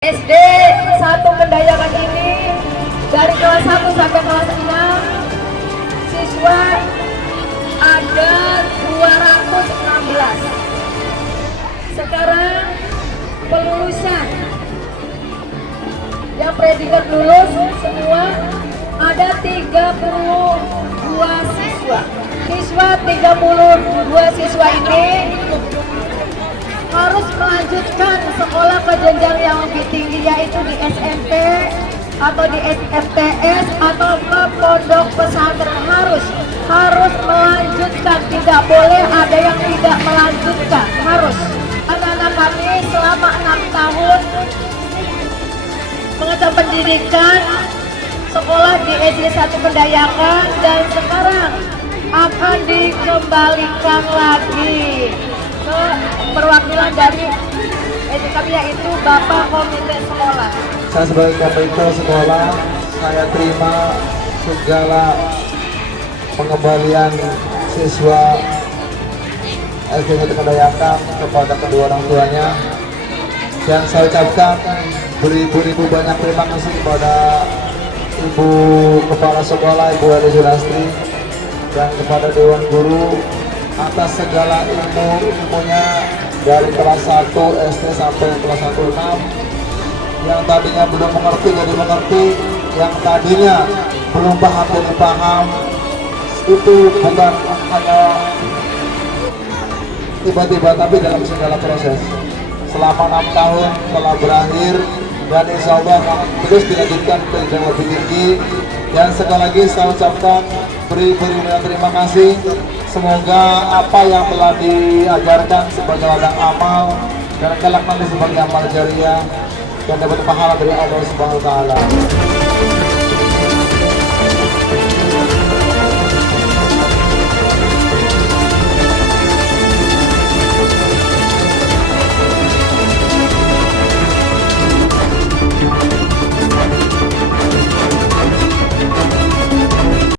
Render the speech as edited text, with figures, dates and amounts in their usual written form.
SD 1 Pendayakan ini dari kelas 1 sampai kelas 6 siswa ada 216. Sekarang pelulusan yang predikat lulus semua ada 32 siswa. 32 siswa ini harus melanjutkan sekolah ke jenjang yang lebih tinggi, yaitu di SMP atau di SMTS atau ke pondok pesantren. Harus melanjutkan, tidak boleh ada yang tidak melanjutkan. Harus. Anak-anak kami selama 6 tahun mengetahui pendidikan sekolah di SD 1 Pendayakan dan sekarang akan dikembalikan lagi ke perwakilan dari SD kami, yaitu Bapak Komite Sekolah. Saya sebagai komite sekolah, saya terima segala pengembalian siswa SD 1 Pendayakan kepada kedua orang tuanya, dan saya ucapkan beribu-ribu banyak terima kasih kepada Ibu Kepala Sekolah, Ibu Ade Zulastri, dan kepada Dewan Guru atas segala ilmunya dari kelas 1 SD sampai kelas 1 6. Yang tadinya belum mengerti jadi mengerti, yang tadinya belum paham jadi paham. Itu bukan hanya tiba-tiba, tapi dalam segala proses. Selama 6 tahun telah berakhir, dan insya Allah terus dilanjutkan ke jenjang lebih tinggi. Dan sekali lagi saya ucapkan beri-beri terima kasih. Semoga apa yang telah diajarkan sebagai ladang amal dan kelak nanti sebagai amal jariah dan dapat pahala dari Allah Subhanahu wa Ta'ala.